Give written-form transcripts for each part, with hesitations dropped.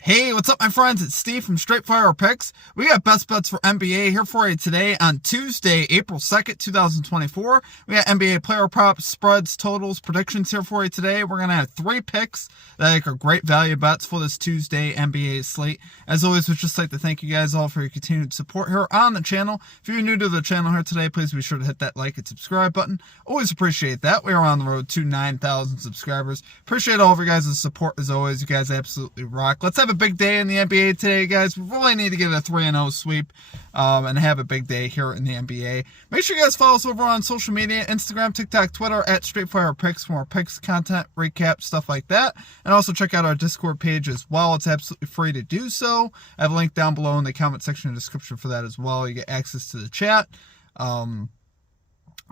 Hey, what's up, my friends? It's Steve from Straight Fire Picks. We got best bets for NBA here for you today on Tuesday, April 2nd, 2024. We got NBA player props, spreads, totals, predictions here for you today. We're going to have 3 picks that are great value bets for this Tuesday NBA slate. As always, we'd just like to thank you guys all for your continued support here on the channel. If you're new to the channel here today, please be sure to hit that like and subscribe button. Always appreciate that. We are on the road to 9,000 subscribers. Appreciate all of your guys' support as always. You guys absolutely rock. Let's have a big day in the NBA today, guys. We really need to get a 3-0 sweep and have a big day here in the NBA. Make sure you guys follow us over on social media, Instagram, TikTok, Twitter, at StraightFirePicks for more picks, content, recap, stuff like that. And also check out our Discord page as well. It's absolutely free to do so. I have a link down below in the comment section and description for that as well. You get access to the chat.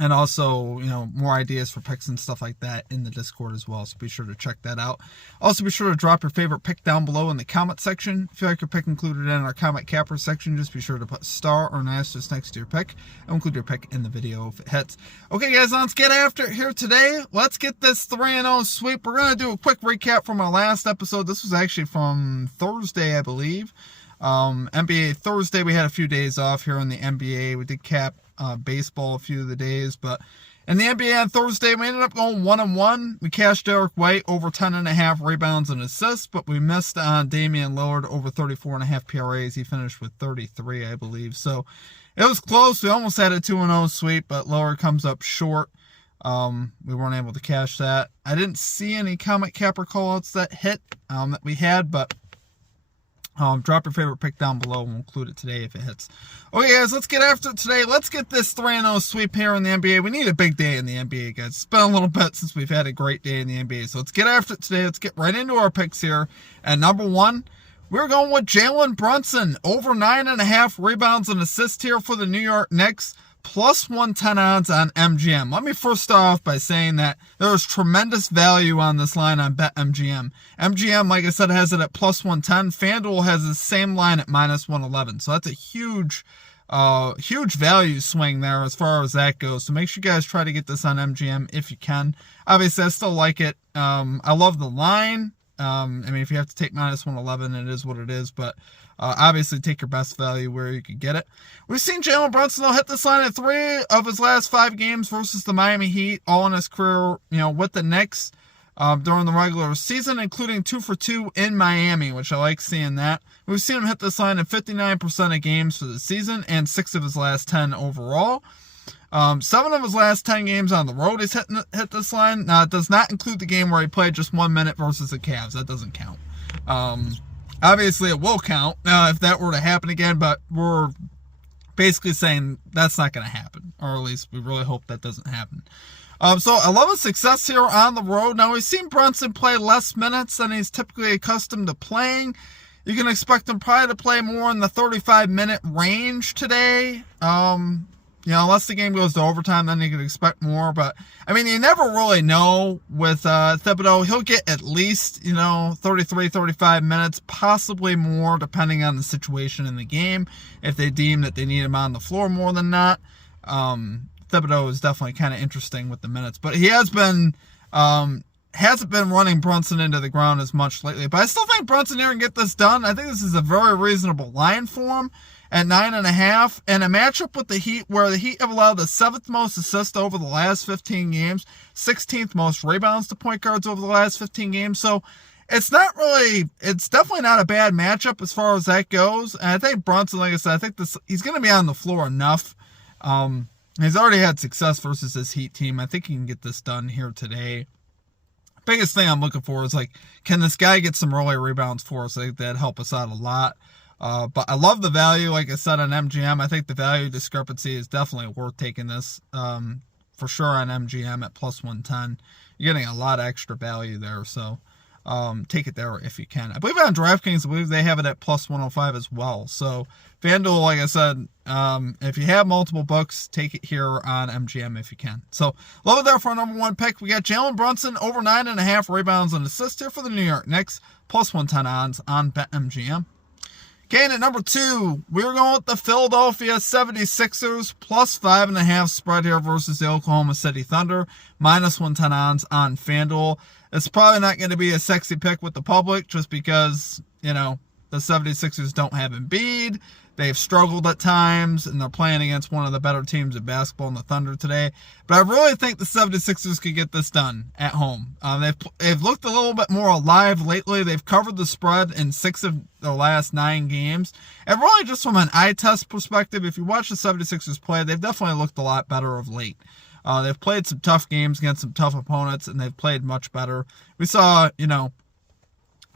And also, more ideas for picks and stuff like that in the Discord as well. So be sure to check that out. Also, be sure to drop your favorite pick down below in the comment section. If you like your pick included in our comment capper section, just be sure to put star or an asterisk next to your pick. And include your pick in the video if it hits. Okay, guys, let's get after it here today. Let's get this 3-0 sweep. We're going to do a quick recap from our last episode. This was actually from Thursday, I believe. NBA Thursday, we had a few days off here in the NBA. We did cap baseball a few of the days, but in the NBA on Thursday, we ended up going 1-1. We cashed Derek White over 10.5 rebounds and assists, but we missed on Damian Lillard over 34.5 PRAs. He finished with 33, I believe. So it was close. We almost had a 2-0 sweep, but Lillard comes up short. We weren't able to cash that. I didn't see any comment capper callouts that hit that we had, but drop your favorite pick down below and we'll include it today if it hits. Okay, guys, let's get after it today. Let's get this 3-0 sweep here in the NBA. We need a big day in the NBA, guys. It's been a little bit since we've had a great day in the NBA. So let's get after it today. Let's get right into our picks here. And number one, we're going with Jalen Brunson. Over 9.5 rebounds and assists here for the New York Knicks. Plus 110 odds on MGM. Let me first start off by saying that there is tremendous value on this line on BetMGM. MGM, like I said, has it at plus 110. FanDuel has the same line at minus 111. So that's a huge value swing there as far as that goes. So make sure you guys try to get this on MGM if you can. Obviously, I still like it. I love the line. If you have to take minus 111, it is what it is. But obviously, take your best value where you can get it. We've seen Jalen Brunson hit this line at 3 of his last 5 games versus the Miami Heat, all in his career, with the Knicks during the regular season, including 2 for 2 in Miami, which I like seeing that. We've seen him hit this line in 59% of games for the season and 6 of his last 10 overall. 7 of his last 10 games on the road he's hit this line. Now, it does not include the game where he played just 1 minute versus the Cavs. That doesn't count. Obviously, it will count if that were to happen again, but we're basically saying that's not going to happen, or at least we really hope that doesn't happen. So I love his success here on the road. Now, we've seen Brunson play less minutes than he's typically accustomed to playing. You can expect him probably to play more in the 35-minute range today. Unless the game goes to overtime, then you can expect more. But, you never really know with Thibodeau. He'll get at least, 33, 35 minutes, possibly more, depending on the situation in the game. If they deem that they need him on the floor more than not. Thibodeau is definitely kind of interesting with the minutes. But he has been, hasn't been running Brunson into the ground as much lately. But I still think Brunson here can get this done. I think this is a very reasonable line for him. At 9.5, and a matchup with the Heat where the Heat have allowed the 7th most assists over the last 15 games, 16th most rebounds to point guards over the last 15 games. So it's definitely not a bad matchup as far as that goes. And I think Brunson, like I said, he's going to be on the floor enough. He's already had success versus this Heat team. I think he can get this done here today. Biggest thing I'm looking for is, can this guy get some early rebounds for us? I think that'd help us out a lot. But I love the value, like I said, on MGM. I think the value discrepancy is definitely worth taking this for sure on MGM at plus 110. You're getting a lot of extra value there, so take it there if you can. I believe on DraftKings, I believe they have it at plus 105 as well. So FanDuel, like I said, if you have multiple books, take it here on MGM if you can. So love it there for our number 1 pick. We got Jalen Brunson over 9.5 rebounds and assists here for the New York Knicks, plus 110 odds on BetMGM. Okay, and at number 2, we're going with the Philadelphia 76ers, plus 5.5 spread here versus the Oklahoma City Thunder, minus 110 odds on FanDuel. It's probably not going to be a sexy pick with the public just because the 76ers don't have Embiid. They've struggled at times, and they're playing against one of the better teams in basketball in the Thunder today. But I really think the 76ers could get this done at home. They've looked a little bit more alive lately. They've covered the spread in 6 of their last 9 games. And really, just from an eye test perspective, if you watch the 76ers play, they've definitely looked a lot better of late. They've played some tough games against some tough opponents, and they've played much better. We saw,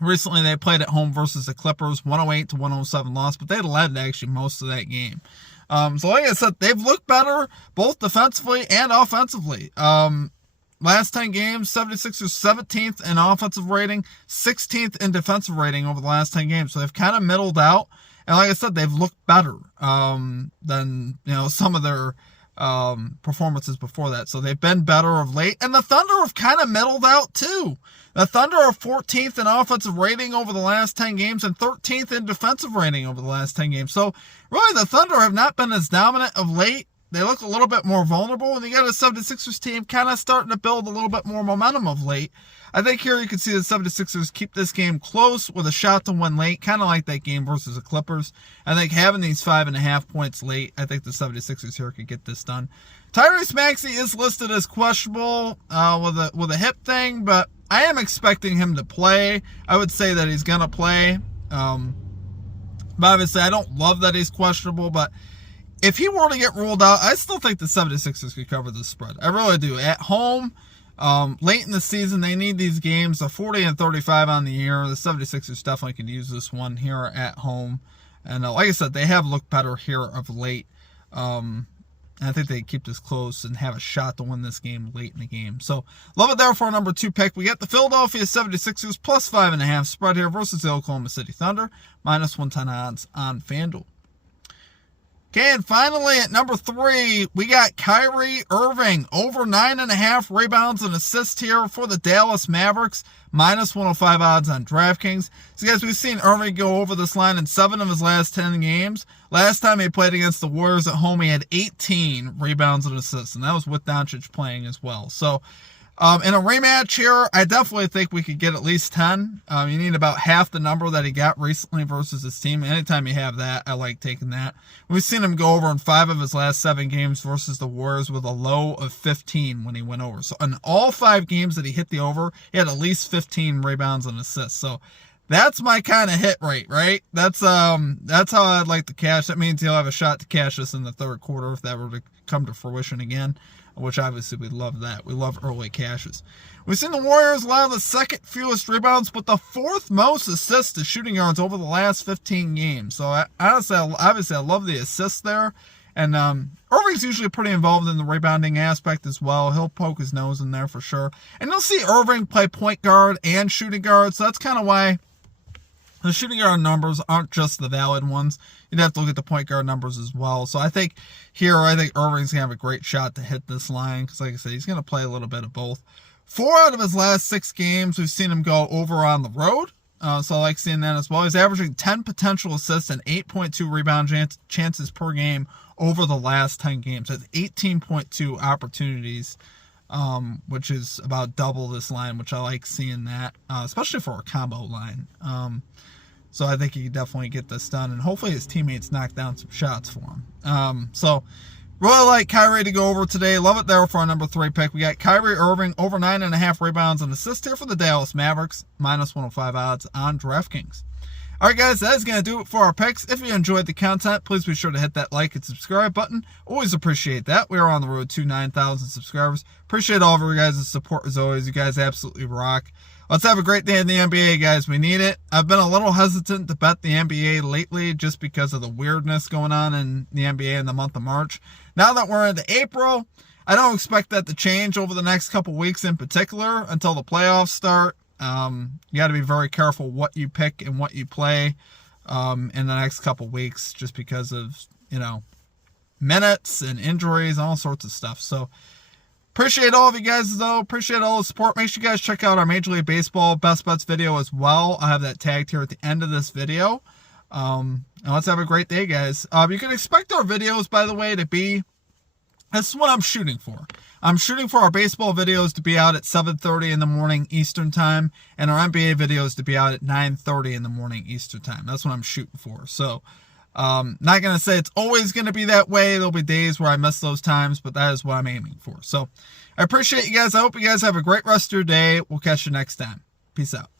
recently they played at home versus the Clippers, 108-107 loss, but they led actually most of that game. So like I said, they've looked better both defensively and offensively. Last 10 games, 76ers 17th in offensive rating, 16th in defensive rating over the last 10 games. So they've kind of middled out. And like I said, they've looked better than some of their performances before that. So they've been better of late. And the Thunder have kind of middled out too. The Thunder are 14th in offensive rating over the last 10 games and 13th in defensive rating over the last 10 games. So really the Thunder have not been as dominant of late. They look a little bit more vulnerable, and you got a 76ers team kind of starting to build a little bit more momentum of late. I think here you can see the 76ers keep this game close with a shot to win late, kind of like that game versus the Clippers. I think having these 5.5 points late, I think the 76ers here could get this done. Tyrese Maxey is listed as questionable with a hip thing, but I am expecting him to play. I would say that he's going to play. But obviously, I don't love that he's questionable, but if he were to get ruled out, I still think the 76ers could cover the spread. I really do. At home, late in the season, they need these games. They're 40-35 on the year. The 76ers definitely could use this one here at home. And like I said, they have looked better here of late. I think they keep this close and have a shot to win this game late in the game. So, love it there for our number 2 pick. We got the Philadelphia 76ers plus 5.5 spread here versus the Oklahoma City Thunder. Minus 110 odds on FanDuel. Okay, and finally at number 3, we got Kyrie Irving over 9.5 rebounds and assists here for the Dallas Mavericks. Minus 105 odds on DraftKings. So guys, we've seen Irving go over this line in 7 of his last 10 games. Last time he played against the Warriors at home, he had 18 rebounds and assists, and that was with Doncic playing as well. So in a rematch here, I definitely think we could get at least 10. You need about half the number that he got recently versus his team. Anytime you have that, I like taking that. We've seen him go over in 5 of his last 7 games versus the Warriors with a low of 15 when he went over. So in all 5 games that he hit the over, he had at least 15 rebounds and assists. So that's my kind of hit rate, right? That's how I'd like to cash. That means he'll have a shot to cash this in the third quarter if that were to come to fruition again, which obviously we love that. We love early cashes. We've seen the Warriors allow the second fewest rebounds, but the 4th most assists to shooting yards over the last 15 games. So honestly, I love the assists there. And Irving's usually pretty involved in the rebounding aspect as well. He'll poke his nose in there for sure. And you'll see Irving play point guard and shooting guard. So that's kind of why the shooting guard numbers aren't just the valid ones. You'd have to look at the point guard numbers as well. So I think Irving's going to have a great shot to hit this line. Because like I said, he's going to play a little bit of both. 4 out of his last 6 games, we've seen him go over on the road. So I like seeing that as well. He's averaging 10 potential assists and 8.2 rebound chances per game over the last 10 games. That's 18.2 opportunities, which is about double this line, which I like seeing that, especially for a combo line. So I think he can definitely get this done, and hopefully his teammates knock down some shots for him. So really like Kyrie to go over today. Love it there for our number 3 pick. We got Kyrie Irving over 9.5 rebounds and assists here for the Dallas Mavericks. Minus 105 odds on DraftKings. All right, guys, that is going to do it for our picks. If you enjoyed the content, please be sure to hit that like and subscribe button. Always appreciate that. We are on the road to 9,000 subscribers. Appreciate all of you guys' support as always. You guys absolutely rock. Let's have a great day in the NBA, guys. We need it. I've been a little hesitant to bet the NBA lately just because of the weirdness going on in the NBA in the month of March. Now that we're into April, I don't expect that to change over the next couple weeks in particular until the playoffs start. You got to be very careful what you pick and what you play in the next couple weeks just because of, minutes and injuries and all sorts of stuff. So appreciate all of you guys, though. Appreciate all the support. Make sure you guys check out our Major League Baseball Best Bets video as well. I have that tagged here at the end of this video. And let's have a great day, guys. You can expect our videos, by the way, to be That's what I'm shooting for. I'm shooting for our baseball videos to be out at 7:30 in the morning Eastern time, and our NBA videos to be out at 9:30 in the morning Eastern time. That's what I'm shooting for. So, not going to say it's always going to be that way. There'll be days where I miss those times, but that is what I'm aiming for. So, I appreciate you guys. I hope you guys have a great rest of your day. We'll catch you next time. Peace out.